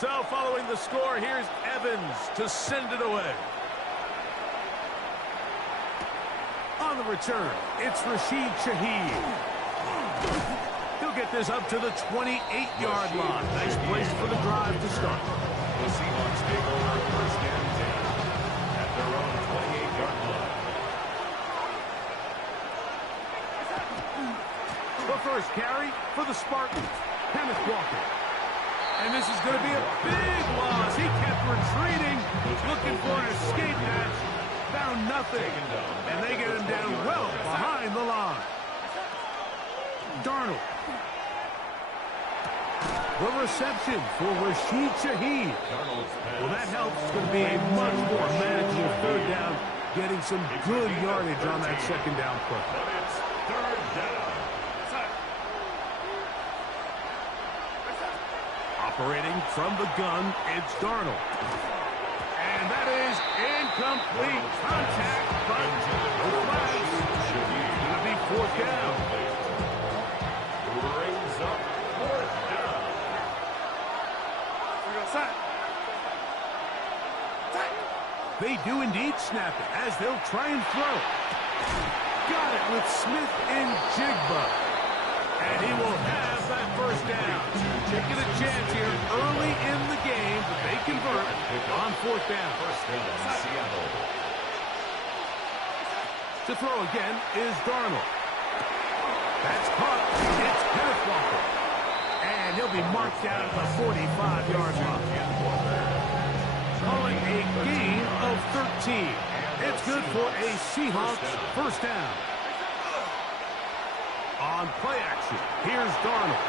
So following the score, here's Evans to send it away. On the return, it's Rashid Shaheed. He'll get this up to the 28-yard line. Nice place for the drive to start. The Seahawks take over first and 10 at their own 28-yard line. The first carry for the Spartans, Kenneth Walker. And this is going to be a big loss. He kept retreating, looking for an escape hatch. Found nothing. And they get him down well behind the line. Darnold. The reception for Rashid Shaheed. Well, that helps. It's going to be a much more manageable third down, getting some good yardage on that second down play. But it's third down. Operating from the gun, it's Darnold. And that is incomplete contact, but no flags. It's going to be fourth down. Brings up fourth down. They do indeed snap it as they'll try and throw it. Got it with Smith and Jigba. And he will have that first down. Taking a chance here early in the game, but they convert on fourth down. First down, Seattle. To throw again is Darnold. That's caught. It's Kenneth Walker. And he'll be marked down at the 45-yard line. Calling a gain of 13. It's good for a Seahawks first down. On play action, here's Darnold.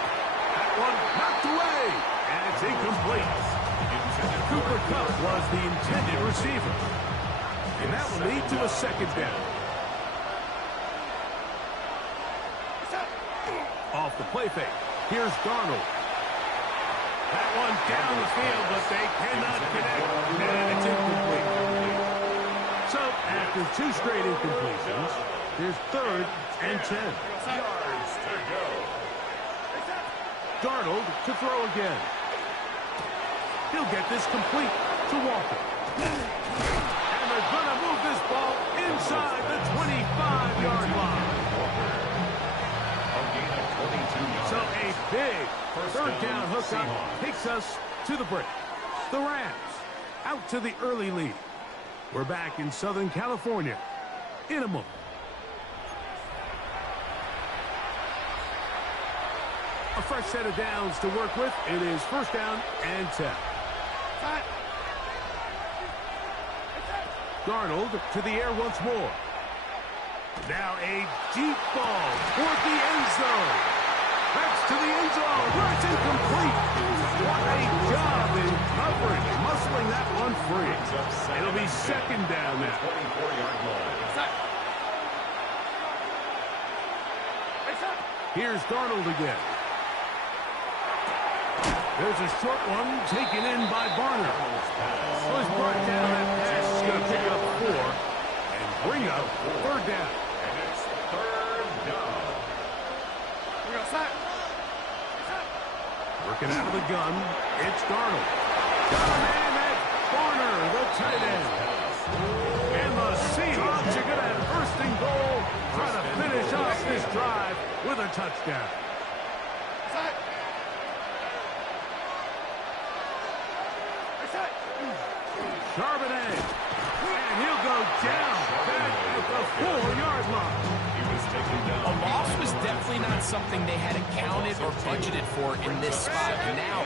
That one knocked away, and it's incomplete. Cooper Kupp was the intended receiver. And that will lead to a second down. Off the play fake, here's Darnold. That one down the field, but they cannot connect, and it's incomplete. So, after two straight incompletions, here's third and 10. Yards to go. Darnold to throw again. He'll get this complete to Walker. And they're going to move this ball inside the 25-yard line. A gain of 22 yards. So a big third down hookup takes us to the break. The Rams out to the early lead. We're back in Southern California in a moment. A fresh set of downs to work with. It is first down and 10. Darnold to the air once more. Now a deep ball toward the end zone. That's to the end zone where it's incomplete. What a job in covering, muscling that one free. It'll be second down now. 24-yard line. Here's Darnold again. There's a short one taken in by Barner. So he's brought down that pass. He's going to pick up 4 and bring up third down. And it's third down. Working out of the gun, it's Darnold. And that's Barner, the tight end. And the Seahawks are going to have first and goal, trying to finish off this drive with a touchdown. Charbonnet, and he'll go down back at the 4-yard line. He was taken down. A loss was definitely not something they had accounted or budgeted for in this spot. And now,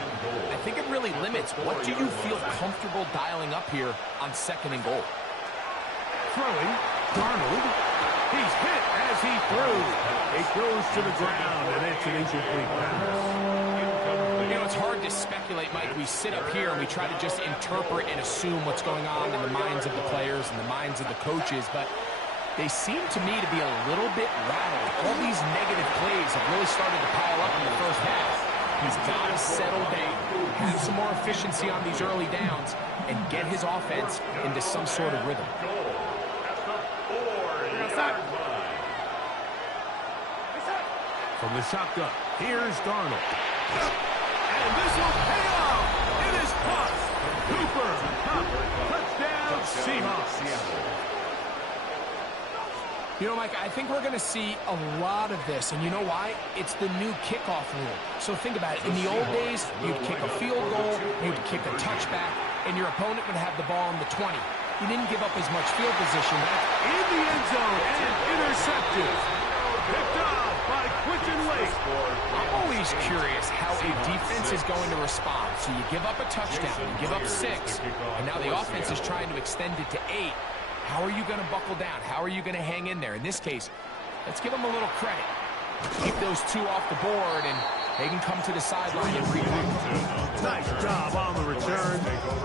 I think it really limits. What do you feel comfortable dialing up here on second and goal? Throwing, Darnold. He's hit as he throws. It goes to the ground, and it's an incomplete pass. You know, it's hard to speculate, Mike. We sit up here and we try to just interpret and assume what's going on in the minds of the players and the minds of the coaches, but they seem to me to be a little bit rattled. All these negative plays have really started to pile up in the first half. He's got to settle down, have some more efficiency on these early downs, and get his offense into some sort of rhythm. From the shotgun, here's Darnold. And this will pay off. It is You know, Mike, I think we're going to see a lot of this, and you know why? It's the new kickoff rule. So think about it. In the old days, you'd kick a field goal, you'd kick a touchback, and your opponent would have the ball on the 20. You didn't give up as much field position. In the end zone and intercepted. Picked off by Quinton Lake. I'm always curious how a defense is going to respond. So you give up a touchdown, you give up 6, and now the offense is trying to extend it to 8. How are you going to buckle down? How are you going to hang in there? In this case, let's give them a little credit. Keep those 2 off the board, and they can come to the sideline and regroup. Nice job on the return.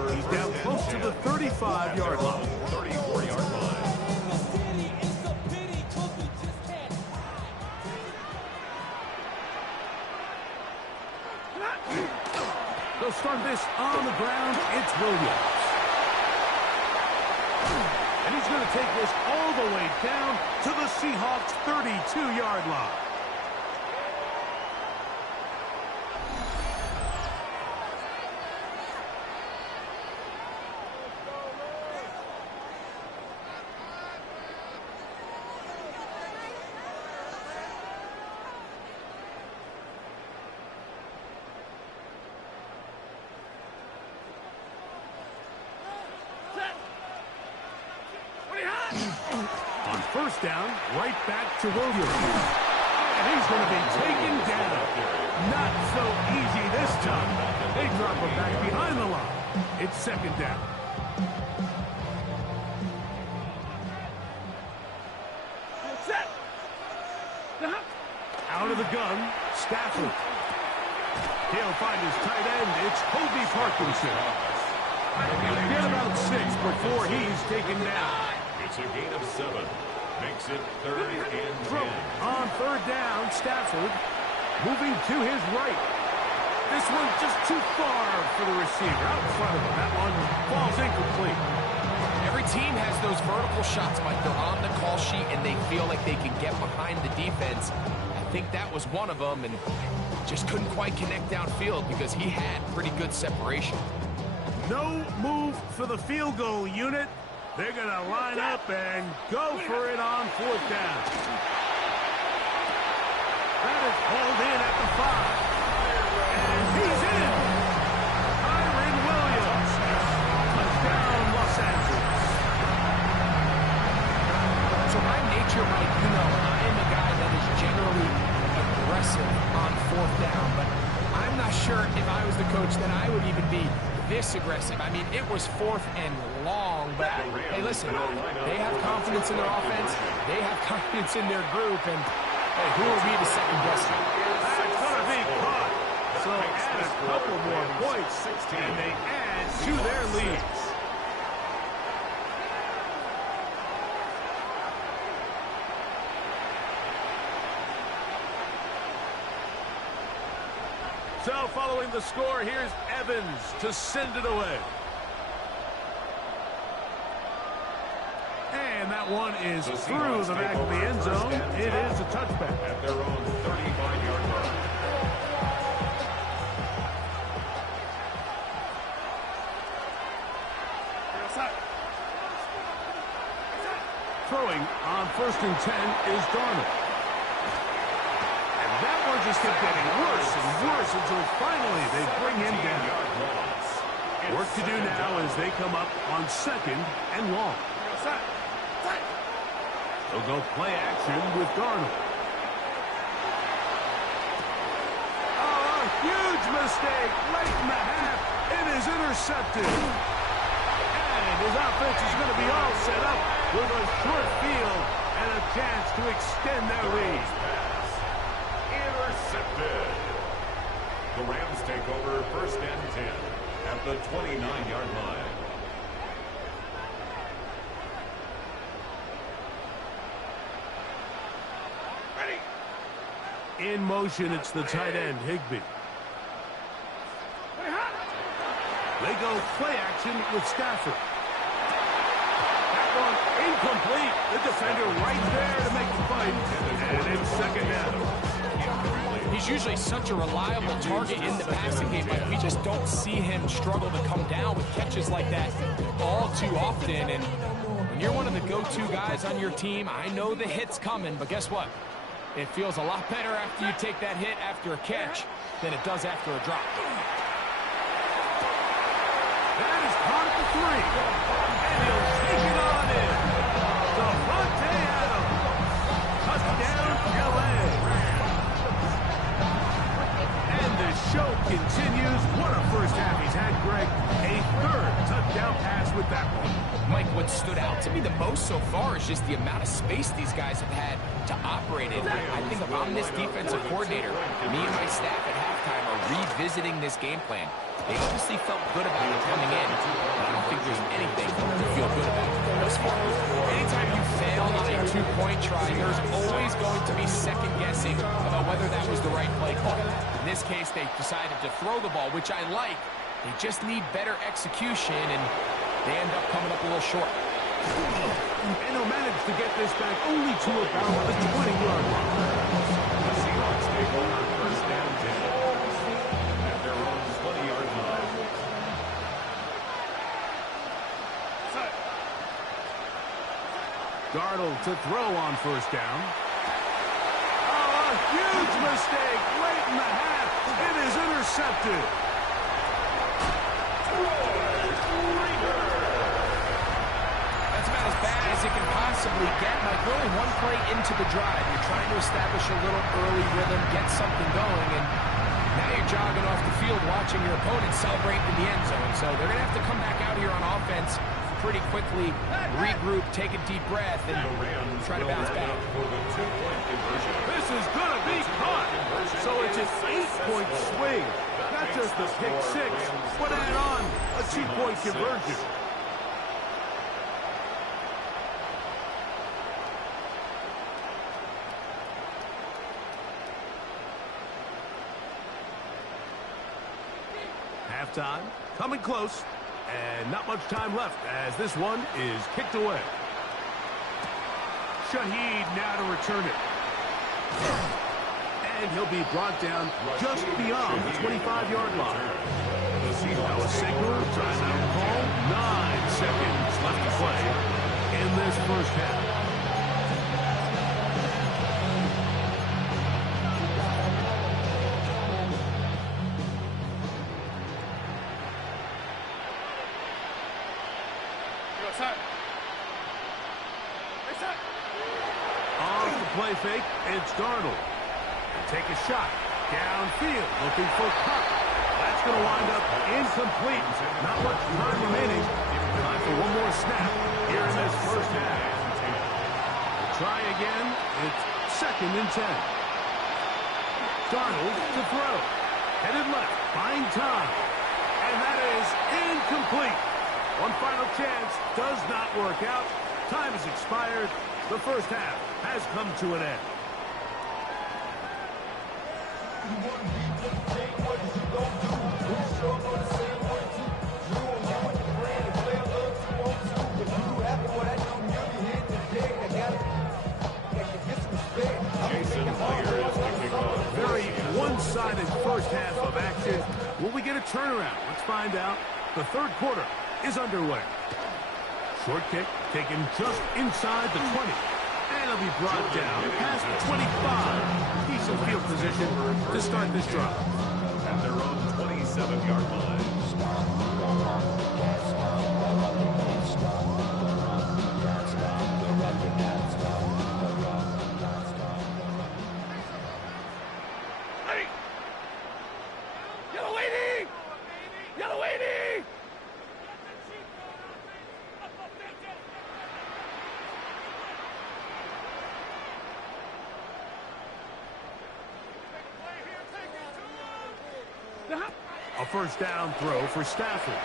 He's down close to the 35-yard line. 34-yard line. They'll start this on the ground. It's Williams. And he's going to take this all the way down to the Seahawks' 32-yard line. On first down, right back to Williams. And he's going to be taken down. Not so easy this time. They drop him back behind the line. It's second down. Set. Out of the gun, Stafford. He'll find his tight end. It's Kobe Parkinson. Get about 6 before he's taken down. It's a gain of 7. Makes it 3rd and 10. On third down, Stafford moving to his right. This one just too far for the receiver. Out in front of him. That one falls incomplete. Every team has those vertical shots, Mike. They're on the call sheet, and they feel like they can get behind the defense. I think that was one of them, and just couldn't quite connect downfield because he had pretty good separation. No move for the field goal unit. They're going to line up and go for it on fourth down. That is hauled in at the 5. And he's in. Kyron Williams. Touchdown, Los Angeles. So by nature, Mike, you know, I am a guy that is generally aggressive on fourth down, but I'm not sure if I was the coach that I would even be this aggressive. I mean, it was 4th and long, but hey, listen, they have confidence in their offense, they have confidence in their group, and hey, who are we to second guess them? That's going to be caught. So add a couple more points, and they add to their lead. So following the score, here's Evans to send it away. And that one is through the back of the end zone. It is a touchback. At their own 35-yard line. Throwing on 1st and 10 is Darnold. And that one just kept getting worse and worse until finally they bring him down. Work to do now as they come up on 2nd and long. They'll go play action with Darnold. Oh, a huge mistake late in the half. It is intercepted. And his offense is going to be all set up with a short field and a chance to extend their lead. Intercepted. The Rams take over 1st and 10 at the 29-yard line. In motion, it's the tight end, Higbee. They go play action with Stafford. That one incomplete. The defender right there to make the fight. And it's 2nd down. He's usually such a reliable target in the passing game, but we just don't see him struggle to come down with catches like that all too often. And when you're one of the go-to guys on your team, I know the hit's coming, but guess what? It feels a lot better after you take that hit after a catch than it does after a drop. That is caught at the 3. And he'll take it on in. Devontae Adams. Touchdown, L.A. And the show continues. What a first half he's had, Greg. A third touchdown pass with that one. Mike, what stood out to me the most so far is just the amount of space these guys have had to operate in. I think if I'm this defensive coordinator, me and my staff at halftime are revisiting this game plan. They obviously felt good about it coming in, but I don't think there's anything to feel good about thus far. Anytime you fail on a two-point try, there's always going to be second-guessing about whether that was the right play call. In this case, they decided to throw the ball, which I like. They just need better execution, and they end up coming up a little short. And he'll manage to get this back only to about the 20-yard line. The Seahawks take over first down 10 at their own 20-yard line. Darnold to throw on first down. Oh, a huge mistake late in the half. It is intercepted. That's about as bad as it can possibly get. Like, we're only one play into the drive. You're trying to establish a little early rhythm, get something going, and now you're jogging off the field watching your opponent celebrate in the end zone. So they're going to have to come back out here on offense pretty quickly, regroup, take a deep breath, and try to bounce back. This is going to be caught. So it's an 8-point swing. Not just the pick six, but add on a 2-point conversion. Halftime, coming close, and not much time left as this one is kicked away. Shaheed now to return it. And he'll be brought down just beyond the 25-yard line. Now a signal, timeout call, 9 seconds left to play in this first half. Off the play fake, it's Darnold. And take a shot. Downfield, looking for Cup. That's going to wind up incomplete. Not much time remaining. Time for one more snap here in this first half. We'll try again. It's 2nd and 10. Darnold to throw. Headed left, buying time. And that is incomplete. One final chance, does not work out. Time has expired. The first half has come to an end. Very one-sided first half of action. Will we get a turnaround? Let's find out. The third quarter is underway. Short kick taken just inside the 20. And it'll be brought down past the 25. Decent field position to start this drive. At their own 27-yard line. A first down throw for Stafford.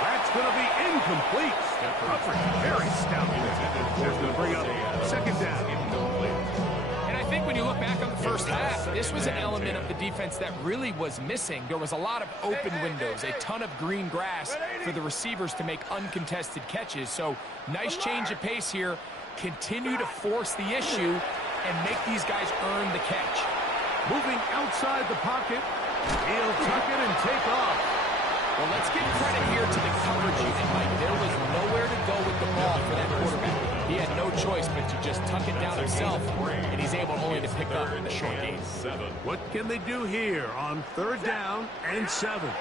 That's going to be incomplete. Coverage very stout. That's going to bring up 2nd down. And I think when you look back on the first half, this was an element of the defense that really was missing. There was a lot of open windows, a ton of green grass for the receivers to make uncontested catches. So nice change of pace here. Continue to force the issue and make these guys earn the catch. Moving outside the pocket. He'll tuck it and take off. Well, let's give credit here to the coverage unit, Mike. There was nowhere to go with the ball for that quarterback. He had no choice but to just tuck it down himself, and he's able only to pick up the short gain. What can they do here on 3rd down and 7? And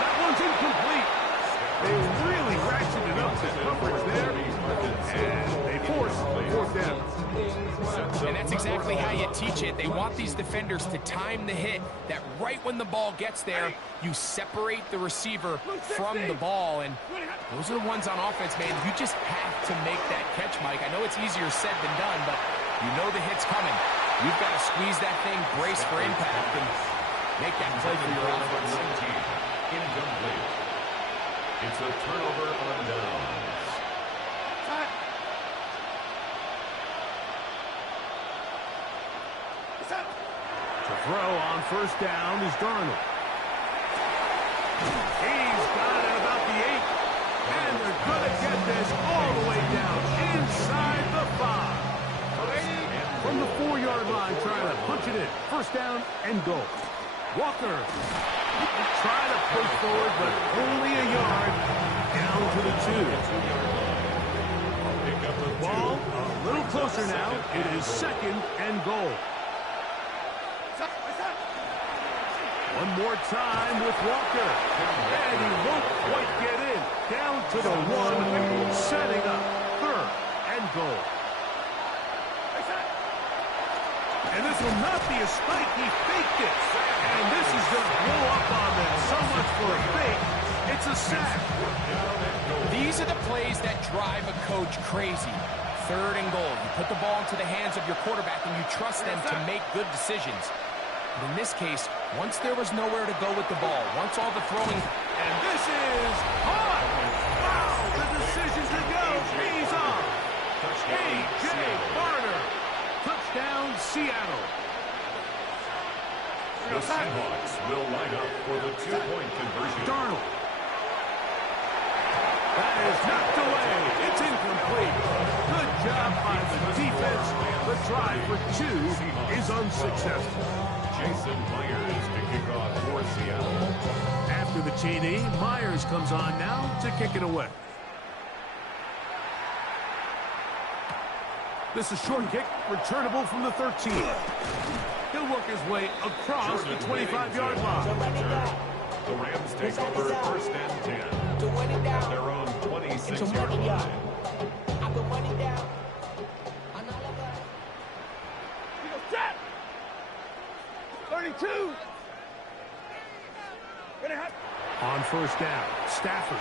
that one's incomplete. They really ratcheted up the coverage there, and they force 4th down. And that's exactly how you teach it. They want these defenders to time the hit, that right when the ball gets there, you separate the receiver from the ball. And those are the ones on offense, man. You just have to make that catch, Mike. I know it's easier said than done, but you know the hit's coming. You've got to squeeze that thing, brace for impact, and make that play for your offense. Incomplete. It's a turnover on downs. To throw on 1st down is Darnold. He's got it about the 8. And they're going to get this all the way down inside the 5. From the 4-yard line, trying to punch it in. 1st down and goal. Walker try to push forward, but only a yard down to the 2. Ball a little closer now. It is 2nd and goal. One more time with Walker. And he won't quite get in. Down to the 1, setting up 3rd and goal. And this will not be a spike. He faked it. And this is going to blow up on them. So much for a fake. It's a sack. These are the plays that drive a coach crazy. 3rd and goal. You put the ball into the hands of your quarterback and you trust them to make good decisions. But in this case, once there was nowhere to go with the ball, once all the throwing... And this is hot! Wow! The decision to go. He's on. A.J. Barner. Touchdown, Seattle. The Seahawks will line up for the 2-point conversion. Darnold. That is knocked away. It's incomplete. Good job by the defense. The drive for 2 is unsuccessful. Jason Myers to kick off for Seattle. After the TD, Myers comes on now to kick it away. This is short kick, returnable from the 13. He'll work his way across the 25-yard line. The Rams take over 1st and 10. At their own 26-yard line. 32. On 1st down, Stafford.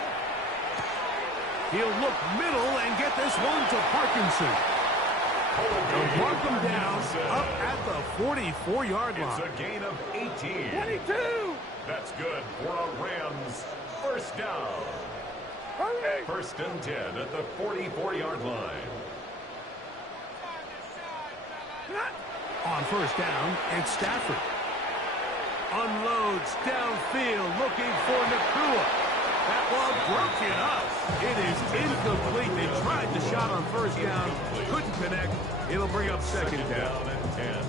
He'll look middle and get this one to Parkinson. They'll mark him down up at the 44-yard line. It's a gain of 18. 22. That's good for a Rams 1st down. 1st and 10 at the 44-yard line. On 1st down, it's Stafford. Unloads downfield, looking for Nakua. That ball broken up. It is incomplete. They tried the shot on 1st down, couldn't connect. It'll bring up 2nd down and 10.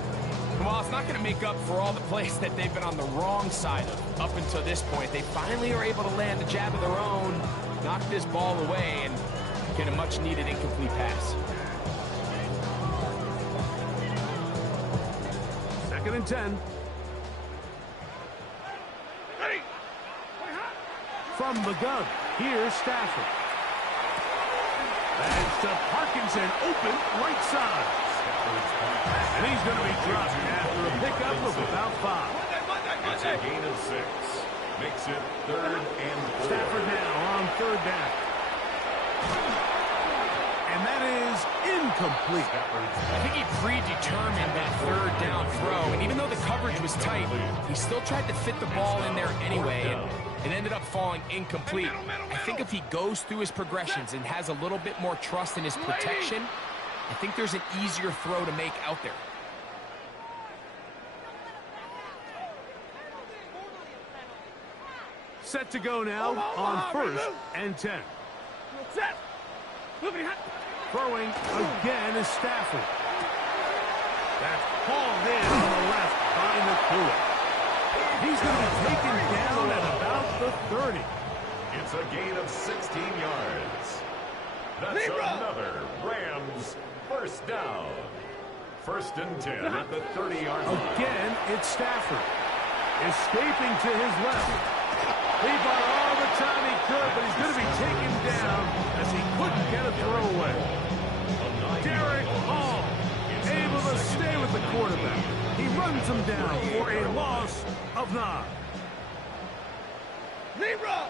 Well, it's not going to make up for all the plays that they've been on the wrong side of up until this point. They finally are able to land a jab of their own, knock this ball away, and get a much-needed incomplete pass. 2nd and 10. From the gun, here's Stafford. That's to Parkinson, open right side. And he's going to be dropped after a pickup of about 5. It's a gain of 6. Makes it 3rd and 4. Stafford now on 3rd down. And that is incomplete. I think he predetermined that 3rd down throw, and even though the coverage was tight, he still tried to fit the ball in there anyway, and it ended up falling incomplete. I think if he goes through his progressions and has a little bit more trust in his protection, I think there's an easier throw to make out there. Set to go now on 1st and 10. Throwing again is Stafford. That's hauled in on the left by Nakua. He's going to be taken down at about the 30. It's a gain of 16 yards. That's another Rams first down. First and 10 at the 30-yard line. Again, it's Stafford. Escaping to his left. He bought all the time he could, but he's going to be taken down as he couldn't get a throw away. Derek Hall able to stay with the quarterback. He runs him down for a loss of 9. Libra!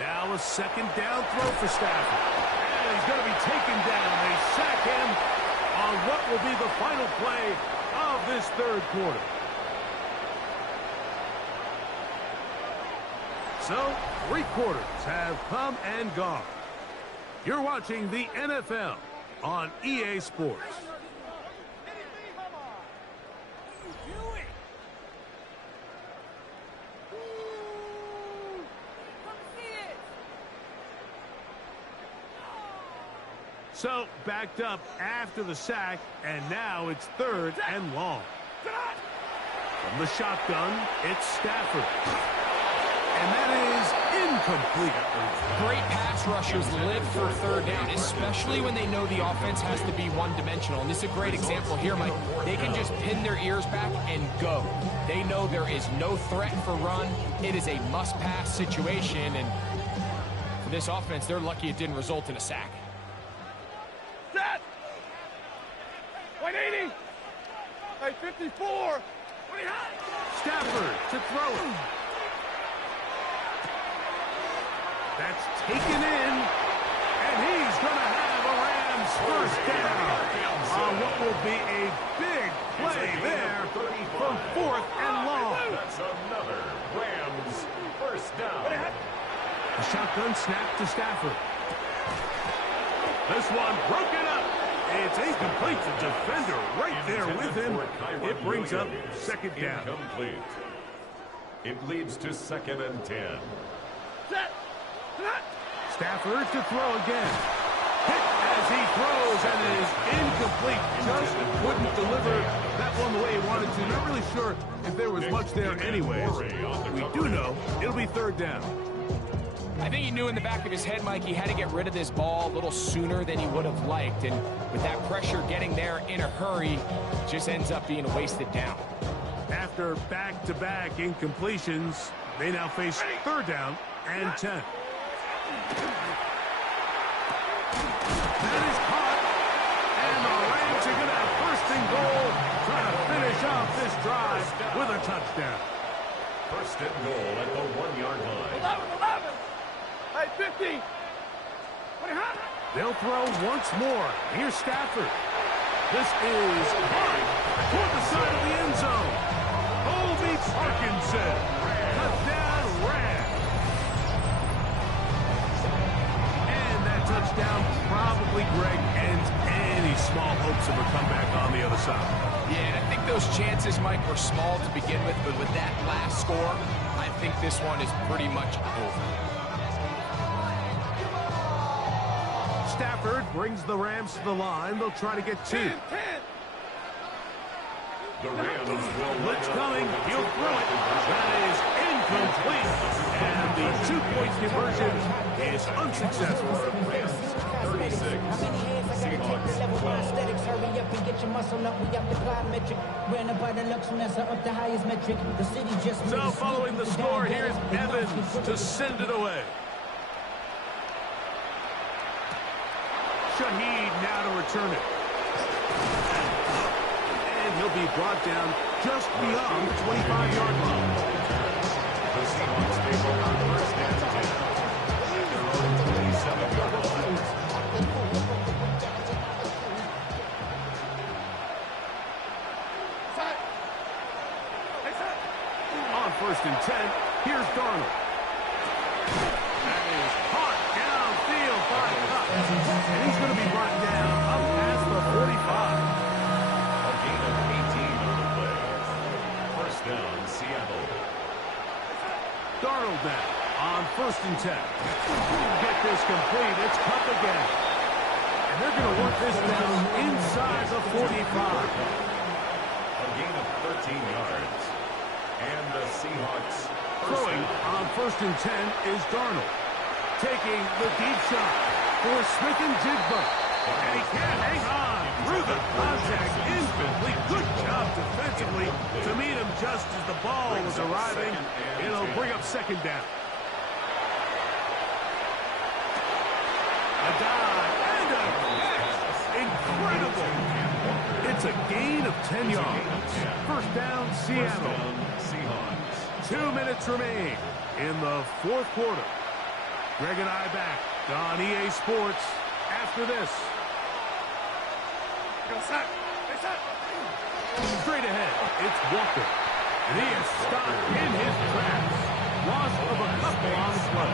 Now a second down throw for Stafford. And he's going to be taken down. They sack him on what will be the final play of this third quarter. So, 3 quarters have come and gone. You're watching the NFL on EA Sports. So, backed up after the sack, and now it's 3rd and long. From the shotgun, it's Stafford. And that is incomplete. Great pass rushers live for 3rd down, especially when they know the offense has to be one-dimensional. And this is a great example here, Mike. They can just pin their ears back and go. They know there is no threat for run. It is a must-pass situation, and for this offense, they're lucky it didn't result in a sack. Set! 180! 54! Stafford to throw it. That's taken in, and he's going to have a Rams first down on what will be a big play there from 4th and long. That's another Rams first down. The shotgun snap to Stafford. This one broken up. It's incomplete. The defender right there with him. It brings up 2nd down. Incomplete. It leads to 2nd and 10. Set! Stafford to throw again. Hit as he throws, and it is incomplete. Just couldn't deliver that one the way he wanted to. Not really sure if there was much there anyways. We do know it'll be 3rd down. I think he knew in the back of his head, Mike, he had to get rid of this ball a little sooner than he would have liked. And with that pressure getting there in a hurry, it just ends up being a wasted down. After back-to-back incompletions, they now face 3rd down and 10. That is caught. And the Rams are going to have 1st and goal, trying to finish off this drive with a touchdown. 1st and goal at the 1-yard line. 11! Hey, 50! They'll throw once more. Here's Stafford. This is hard toward the side of the end zone. Colby Parkinson. Touchdown Rams. And that touchdown probably, Greg, ends any small hopes of a comeback on the other side. Yeah, and I think those chances, Mike, were small to begin with, but with that last score, I think this one is pretty much over. Stafford brings the Rams to the line. They'll try to get 2. The Rams will Blitz coming. He'll throw it. That is incomplete. And the 2-point conversion is unsuccessful. 36. Seahawks 12. Hurry up and get your muscle up. We up the plyometric. Ran about the lux mess up the highest metric. The city just So following the score, here's Evans to send it away. Shaheed now to return it. And he'll be brought down just beyond the 25-yard line. The Seahawks take over 1st and 10 at their own 27-yard line. On 1st and 10, here's Darnold. That is caught downfield by Cup. And he's going to be brought down up past the 45. A gain of 18 on the play. 1st down, Seattle. Darnold now on 1st and 10. Get this complete. It's Cup again. And they're going to work this down inside the 45. A gain of 13 yards. And the Seahawks throwing on 1st and 10 is Darnold. Taking the deep shot for Smith and Jigba. And he can't hang on through the contact. Incomplete. Good job defensively to meet him just as the ball was arriving. It'll bring up 2nd down. A dive and a catch. Incredible. It's a gain of 10 yards. 1st down, Seattle. 2 minutes remain in the 4th quarter. Greg and I back on EA Sports after this. Straight ahead, it's Walker. And he is stopped in his tracks. Loss of a couple on the play.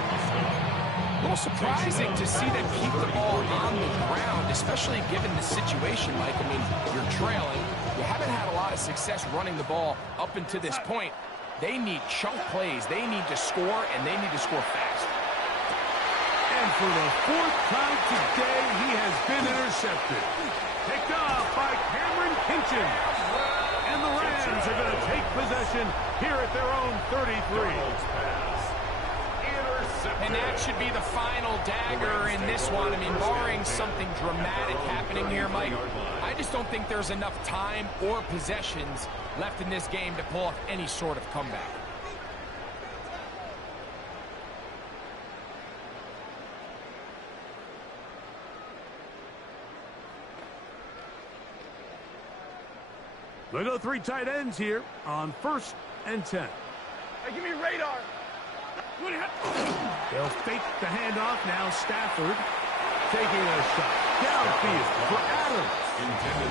A little surprising to see them keep the ball on the ground, especially given the situation, Mike. I mean, you're trailing. You haven't had a lot of success running the ball up until this point. They need chunk plays. They need to score, and they need to score fast. And for the 4th time today, he has been intercepted. Picked off by Cameron Kinchen. And the Rams are going to take possession here at their own 33. And that should be the final dagger in this one. I mean, barring something dramatic happening here, Mike, I just don't think there's enough time or possessions left in this game to pull off any sort of comeback. They'll go 3 tight ends here on 1st and 10. Hey, give me radar. They'll fake the handoff. Now Stafford taking a shot downfield for Adams. Intended